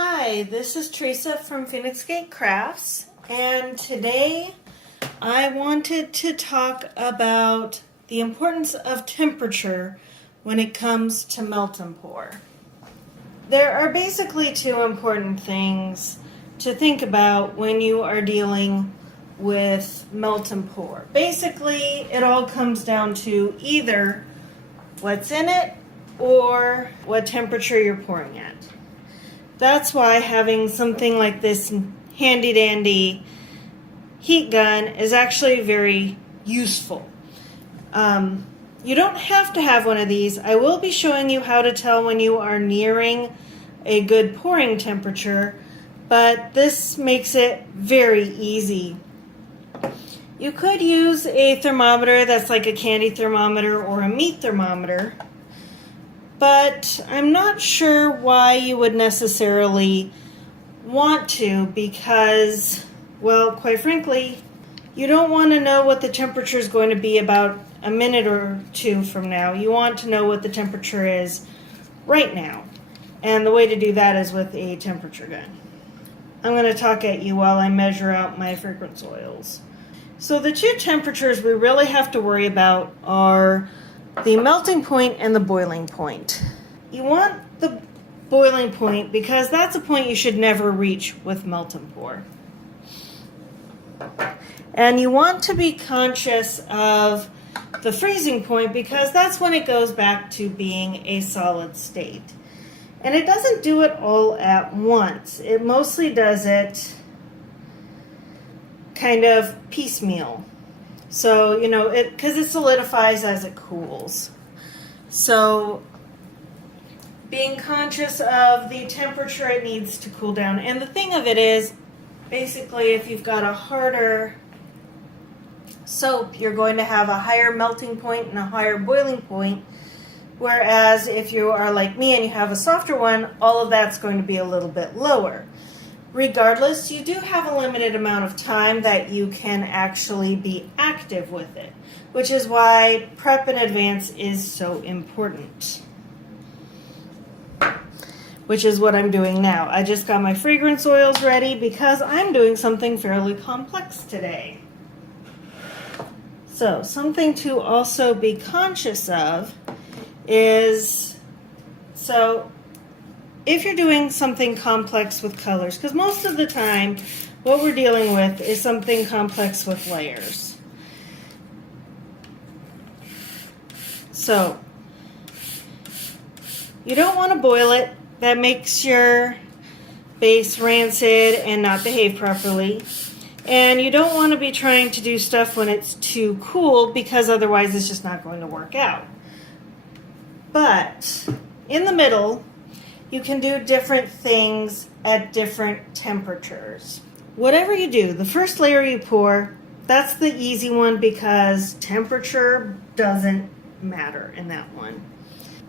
Hi, this is Teresa from Phoenix Gate Crafts, and today I wanted to talk about the importance of temperature when it comes to melt and pour. There are basically two important things to think about when you are dealing with melt and pour. Basically, it all comes down to either what's in it or what temperature you're pouring at. That's why having something like this handy dandy heat gun is actually very useful. You don't have to have one of these. I will be showing you how to tell when you are nearing a good pouring temperature, but this makes it very easy. You could use a thermometer that's like a candy thermometer or a meat thermometer, but I'm not sure why you would necessarily want to because, well, quite frankly, you don't want to know what the temperature is going to be about a minute or two from now. You want to know what the temperature is right now. And the way to do that is with a temperature gun. I'm going to talk at you while I measure out my fragrance oils. So the two temperatures we really have to worry about are the melting point and the boiling point. You want the boiling point because that's a point you should never reach with melt and pour. And you want to be conscious of the freezing point because that's when it goes back to being a solid state. And it doesn't do it all at once. It mostly does it kind of piecemeal. So, because it solidifies as it cools. So, being conscious of the temperature it needs to cool down. And the thing of it is, basically, if you've got a harder soap, you're going to have a higher melting point and a higher boiling point. Whereas if you are like me and you have a softer one, all of that's going to be a little bit lower. Regardless, you do have a limited amount of time that you can actually be active with it, which is why prep in advance is so important. Which is what I'm doing now. I just got my fragrance oils ready because I'm doing something fairly complex today. So, something to also be conscious of is, if you're doing something complex with colors, because most of the time what we're dealing with is something complex with layers. So, you don't want to boil it. That makes your base rancid and not behave properly. And you don't want to be trying to do stuff when it's too cool because otherwise it's just not going to work out. But in the middle, you can do different things at different temperatures. Whatever you do, the first layer you pour, that's the easy one because temperature doesn't matter in that one.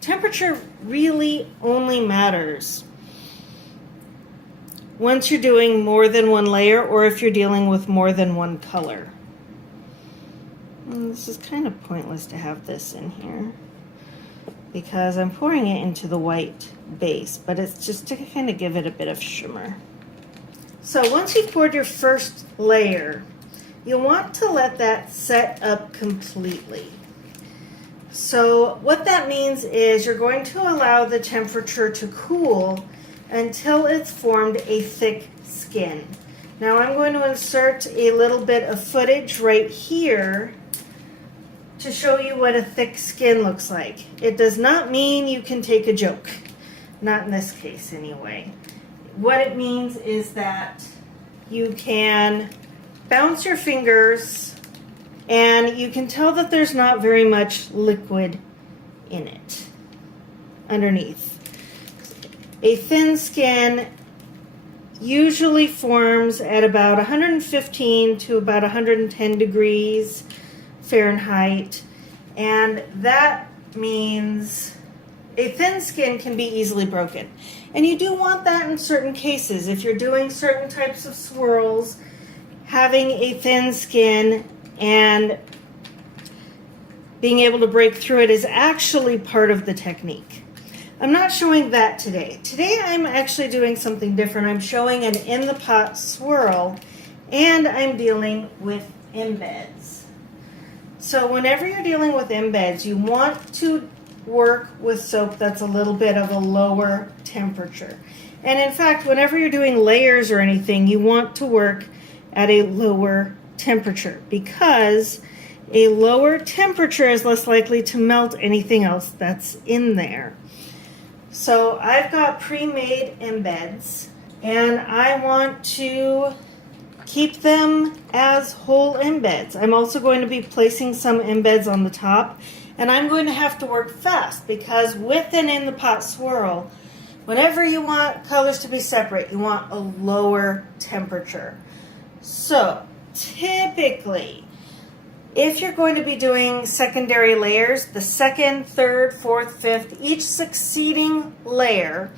Temperature really only matters once you're doing more than one layer or if you're dealing with more than one color. And this is kind of pointless to have this in here because I'm pouring it into the white base, but it's just to kind of give it a bit of shimmer. So once you've poured your first layer, you'll want to let that set up completely. So what that means is you're going to allow the temperature to cool until it's formed a thick skin. Now I'm going to insert a little bit of footage right here to show you what a thick skin looks like. It does not mean you can take a joke. Not in this case anyway. What it means is that you can bounce your fingers and you can tell that there's not very much liquid in it underneath. A thin skin usually forms at about 115 to about 110 degrees Fahrenheit, and that means a thin skin can be easily broken. And you do want that in certain cases. If you're doing certain types of swirls, having a thin skin and being able to break through it is actually part of the technique. I'm not showing that today. Today I'm actually doing something different. I'm showing an in the pot swirl, and I'm dealing with embeds. So whenever you're dealing with embeds, you want to work with soap that's a little bit of a lower temperature. And in fact, whenever you're doing layers or anything, you want to work at a lower temperature because a lower temperature is less likely to melt anything else that's in there. So I've got pre-made embeds, and I want to keep them as whole embeds. I'm also going to be placing some embeds on the top, and I'm going to have to work fast because with an in the pot swirl, whenever you want colors to be separate, you want a lower temperature. So typically, if you're going to be doing secondary layers, the second, third, fourth, fifth, each succeeding layer,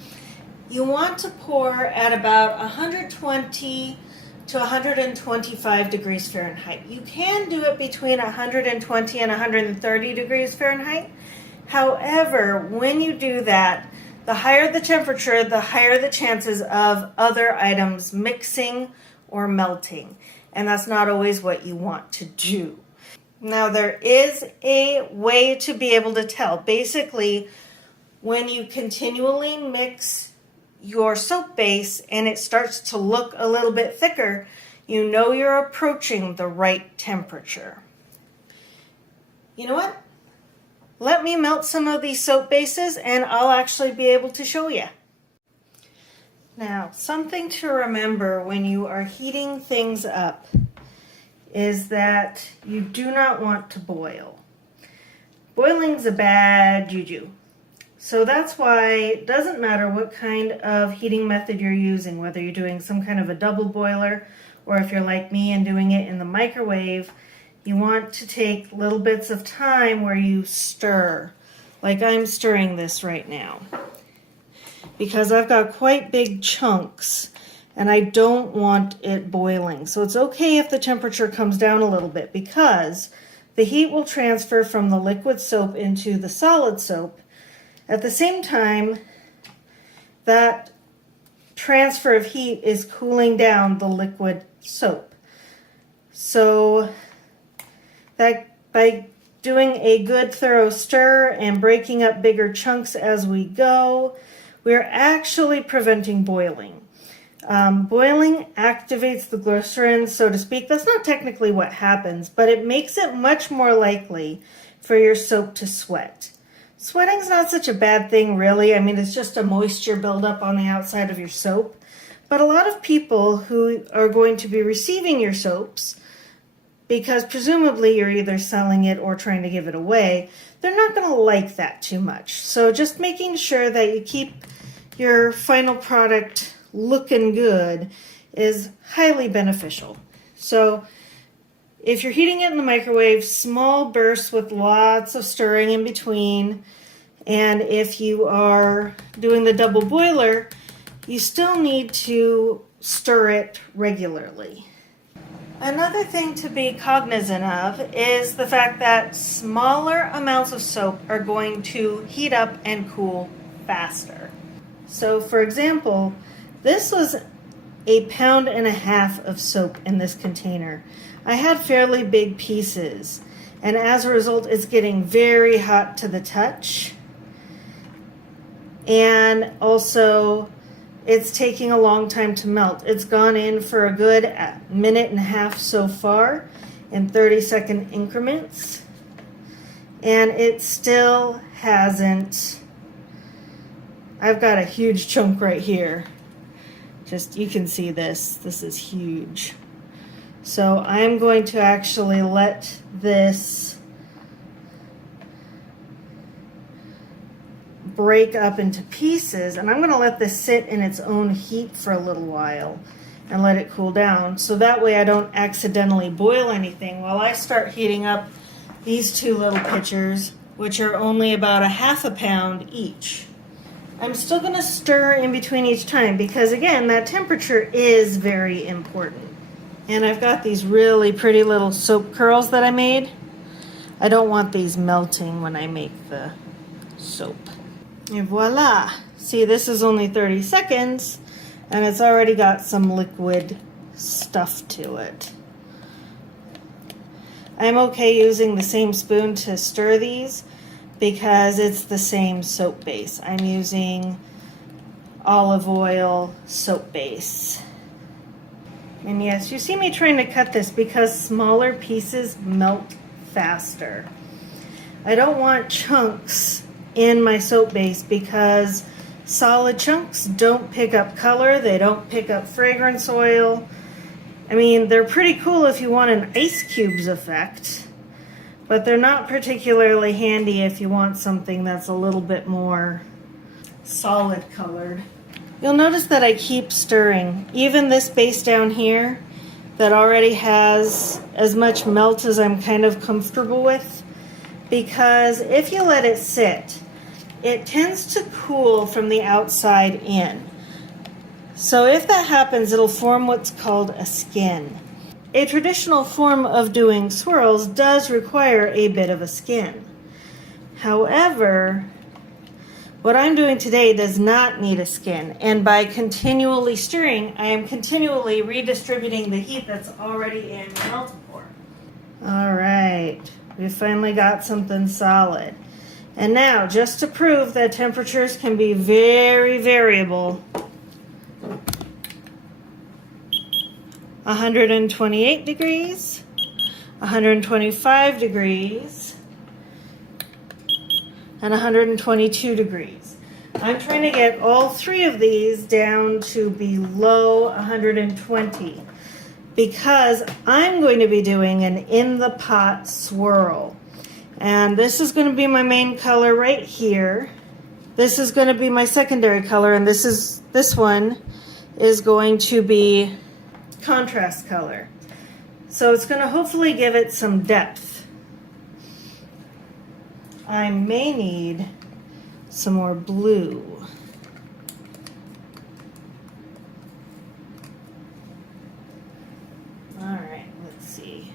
you want to pour at about 120 to 125 degrees Fahrenheit. You can do it between 120 and 130 degrees Fahrenheit. However, when you do that, the higher the temperature, the higher the chances of other items mixing or melting. And that's not always what you want to do. Now, there is a way to be able to tell. Basically, when you continually mix your soap base and it starts to look a little bit thicker, you know you're approaching the right temperature. You know what? Let me melt some of these soap bases and I'll actually be able to show you. Now, something to remember when you are heating things up is that you do not want to boil. Boiling's a bad juju. So that's why it doesn't matter what kind of heating method you're using, whether you're doing some kind of a double boiler or if you're like me and doing it in the microwave, you want to take little bits of time where you stir, like I'm stirring this right now. Because I've got quite big chunks and I don't want it boiling. So it's okay if the temperature comes down a little bit because the heat will transfer from the liquid soap into the solid soap. At the same time, that transfer of heat is cooling down the liquid soap. So that by doing a good thorough stir and breaking up bigger chunks as we go, we're actually preventing boiling. Boiling activates the glycerin, so to speak. That's not technically what happens, but it makes it much more likely for your soap to sweat. Sweating's not such a bad thing, really. I mean, it's just a moisture buildup on the outside of your soap. But a lot of people who are going to be receiving your soaps, because presumably you're either selling it or trying to give it away, they're not going to like that too much. So just making sure that you keep your final product looking good is highly beneficial. So if you're heating it in the microwave, small bursts with lots of stirring in between. And if you are doing the double boiler, you still need to stir it regularly. Another thing to be cognizant of is the fact that smaller amounts of soap are going to heat up and cool faster. So for example, this was 1.5 pounds of soap in this container. I had fairly big pieces, and as a result, it's getting very hot to the touch. And also, it's taking a long time to melt. It's gone in for a good 1.5 minutes so far in 30-second increments. And it still hasn't. I've got a huge chunk right here. Just, you can see this. This is huge. So I'm going to actually let this break up into pieces, and I'm going to let this sit in its own heat for a little while and let it cool down, so that way I don't accidentally boil anything while I start heating up these two little pitchers, which are only about 1/2 pound each. I'm still going to stir in between each time because, again, that temperature is very important. And I've got these really pretty little soap curls that I made. I don't want these melting when I make the soap. And voila! See, this is only 30 seconds and it's already got some liquid stuff to it. I'm okay using the same spoon to stir these because it's the same soap base. I'm using olive oil soap base. And yes, you see me trying to cut this because smaller pieces melt faster. I don't want chunks in my soap base because solid chunks don't pick up color, they don't pick up fragrance oil. I mean, they're pretty cool if you want an ice cubes effect, but they're not particularly handy if you want something that's a little bit more solid colored. You'll notice that I keep stirring. Even this base down here that already has as much melt as I'm kind of comfortable with, because if you let it sit, it tends to cool from the outside in. So if that happens, it'll form what's called a skin. A traditional form of doing swirls does require a bit of a skin. However, what I'm doing today does not need a skin, and by continually stirring, I am continually redistributing the heat that's already in the multipour. All right, we finally got something solid. And now, just to prove that temperatures can be very variable, 128 degrees, 125 degrees, and 122 degrees. I'm trying to get all three of these down to below 120 because I'm going to be doing an in the pot swirl. And this is going to be my main color right here. This is going to be my secondary color, and this one is going to be contrast color. So it's going to hopefully give it some depth. I may need some more blue. All right, let's see.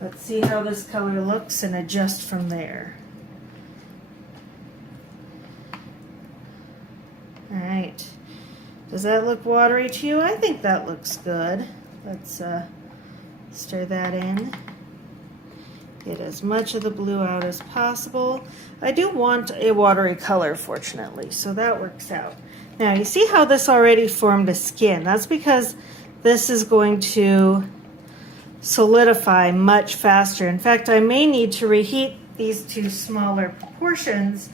Let's see how this color looks and adjust from there. All right, does that look watery to you? I think that looks good. Let's stir that in. Get as much of the blue out as possible. I do want a watery color, fortunately, so that works out. Now, you see how this already formed a skin? That's because this is going to solidify much faster. In fact, I may need to reheat these two smaller portions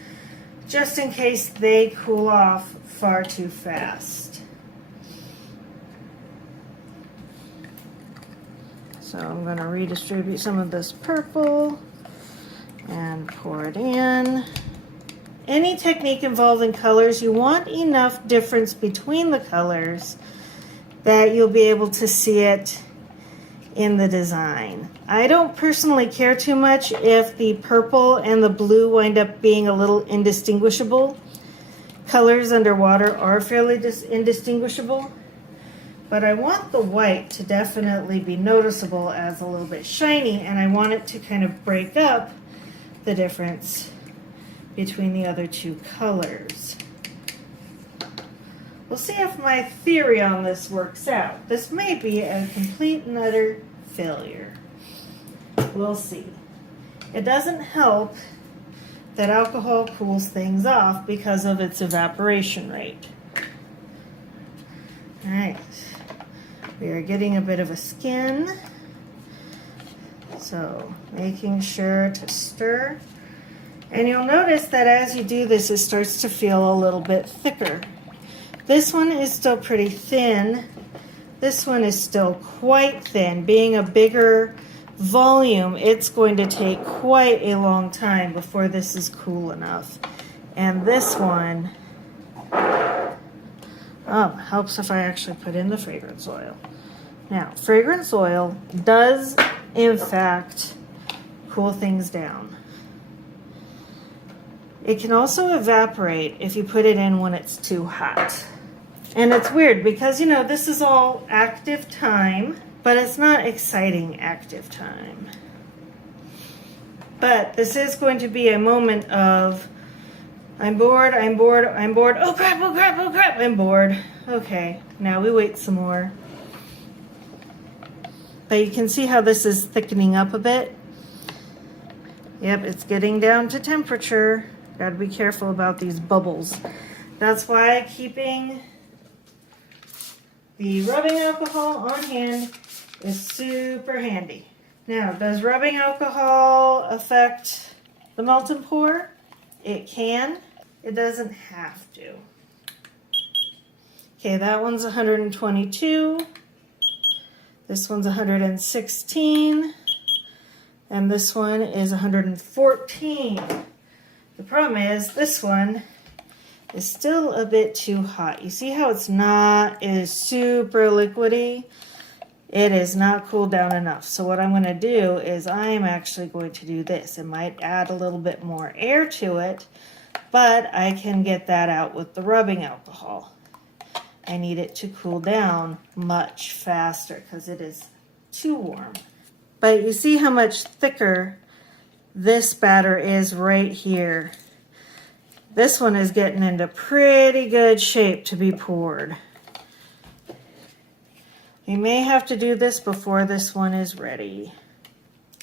just in case they cool off far too fast. So I'm going to redistribute some of this purple and pour it in. Any technique involving colors, you want enough difference between the colors that you'll be able to see it in the design. I don't personally care too much if the purple and the blue wind up being a little indistinguishable. Colors underwater are fairly indistinguishable, but I want the white to definitely be noticeable as a little bit shiny, and I want it to kind of break up the difference between the other two colors. We'll see if my theory on this works out. This may be a complete and utter failure. We'll see. It doesn't help that alcohol cools things off because of its evaporation rate. All right, we are getting a bit of a skin, so making sure to stir. And you'll notice that as you do this, it starts to feel a little bit thicker. This one is still pretty thin. This one is still quite thin. Being a bigger volume, it's going to take quite a long time before this is cool enough. And this one, helps if I actually put in the fragrance oil. Now, fragrance oil does, in fact, cool things down. It can also evaporate if you put it in when it's too hot. And it's weird because, you know, this is all active time, but it's not exciting active time. But this is going to be a moment of, I'm bored, I'm bored, I'm bored. Oh crap, oh crap, oh crap, I'm bored. Okay, now we wait some more. But you can see how this is thickening up a bit. Yep, it's getting down to temperature. Gotta be careful about these bubbles. That's why keeping the rubbing alcohol on hand is super handy. Now, does rubbing alcohol affect the melt and pour? It can. It doesn't have to. Okay, that one's 122. This one's 116. And this one is 114. The problem is this one is still a bit too hot. You see how it is super liquidy? It is not cooled down enough. So what I'm going to do is I'm actually going to do this. It might add a little bit more air to it, but I can get that out with the rubbing alcohol. I need it to cool down much faster because it is too warm. But you see how much thicker this batter is right here. This one is getting into pretty good shape to be poured. We may have to do this before this one is ready.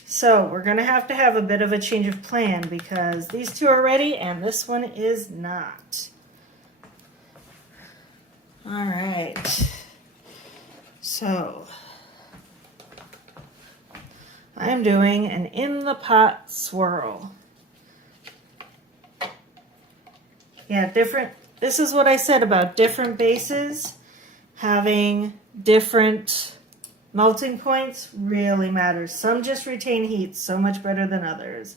So we're going to have a bit of a change of plan because these two are ready and this one is not. All right. So I'm doing an in the pot swirl. Yeah, this is what I said about different bases having different melting points really matters. Some just retain heat so much better than others.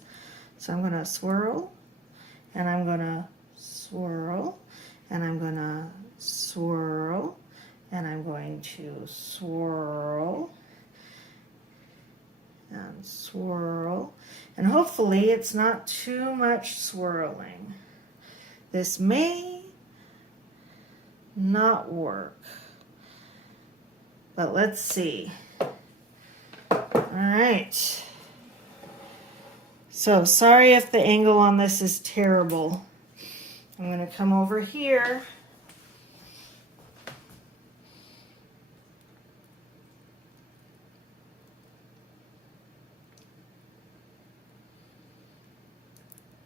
So I'm going to swirl, and I'm going to swirl, and I'm going to swirl, and I'm going to swirl, and swirl, and hopefully it's not too much swirling. This may not work, but let's see. All right. So sorry if the angle on this is terrible. I'm going to come over here.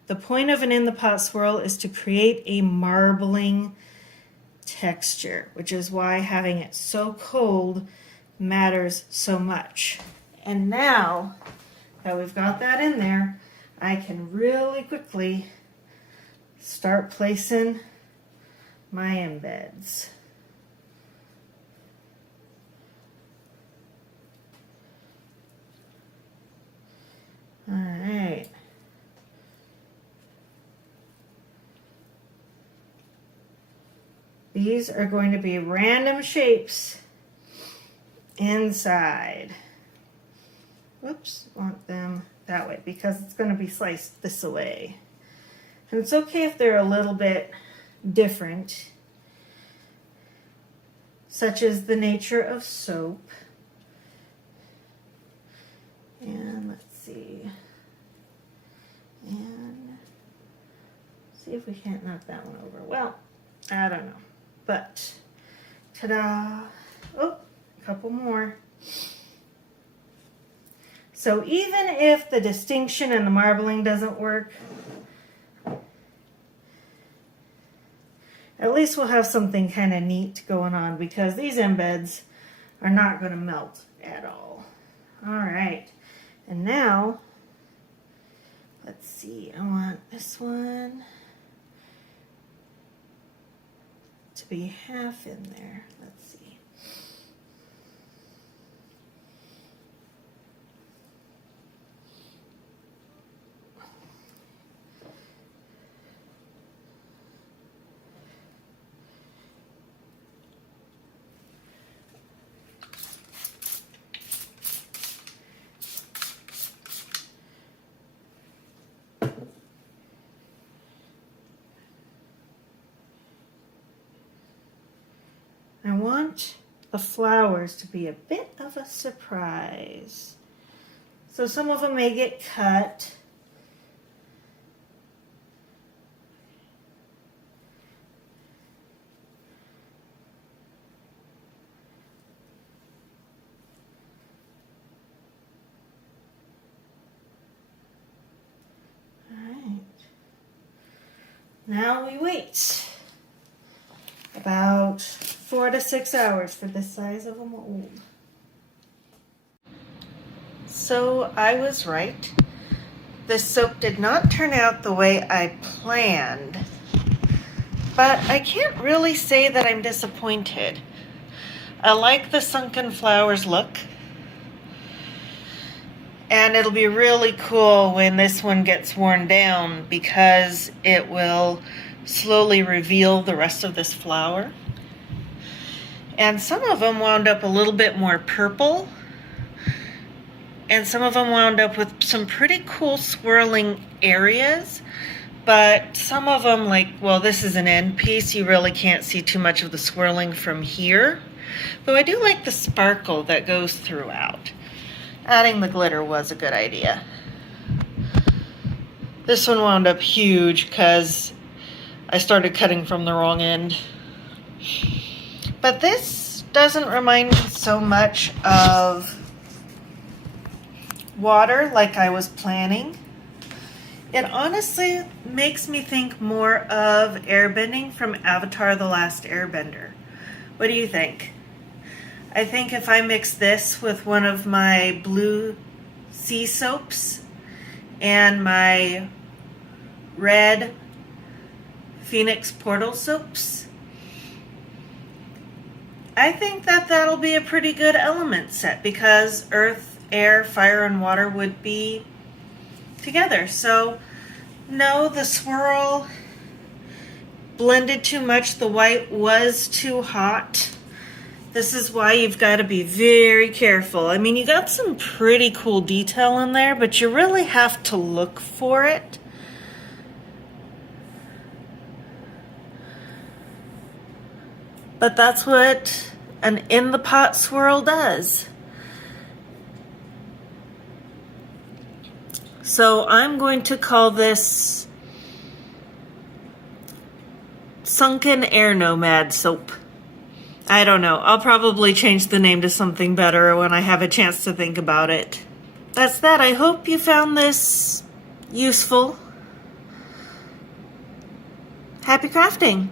The point of an in-the-pot swirl is to create a marbling texture, which is why having it so cold matters so much. And now that we've got that in there, I can really quickly start placing my embeds. All right. These are going to be random shapes inside. Whoops, want them that way because it's going to be sliced this way. And it's okay if they're a little bit different, such as the nature of soap. And let's see. And see if we can't knock that one over. Well, I don't know. But, ta-da! Oh, a couple more. So even if the distinction and the marbling doesn't work, at least we'll have something kind of neat going on because these embeds are not going to melt at all. All right. And now, let's see. I want this one to be half in there. Let's see. I want the flowers to be a bit of a surprise. So some of them may get cut, Now we wait about 4 to 6 hours for this size of a mold. So I was right. This soap did not turn out the way I planned, but I can't really say that I'm disappointed. I like the sunken flowers look, and it'll be really cool when this one gets worn down because it will slowly reveal the rest of this flower. And some of them wound up a little bit more purple, and some of them wound up with some pretty cool swirling areas, but some of them, like, well, this is an end piece, you really can't see too much of the swirling from here, though I do like the sparkle that goes throughout. Adding the glitter was a good idea. This one wound up huge because I started cutting from the wrong end. But this doesn't remind me so much of water like I was planning. It honestly makes me think more of airbending from Avatar: The Last Airbender. What do you think? I think if I mix this with one of my blue sea soaps and my red Phoenix Portal soaps, I think that that'll be a pretty good element set because earth, air, fire, and water would be together. So no, the swirl blended too much. The white was too hot. This is why you've got to be very careful. I mean, you got some pretty cool detail in there, but you really have to look for it. But that's what an in-the-pot swirl does. So I'm going to call this Sunken Air Nomad Soap. I don't know. I'll probably change the name to something better when I have a chance to think about it. That's that. I hope you found this useful. Happy crafting.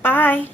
Bye.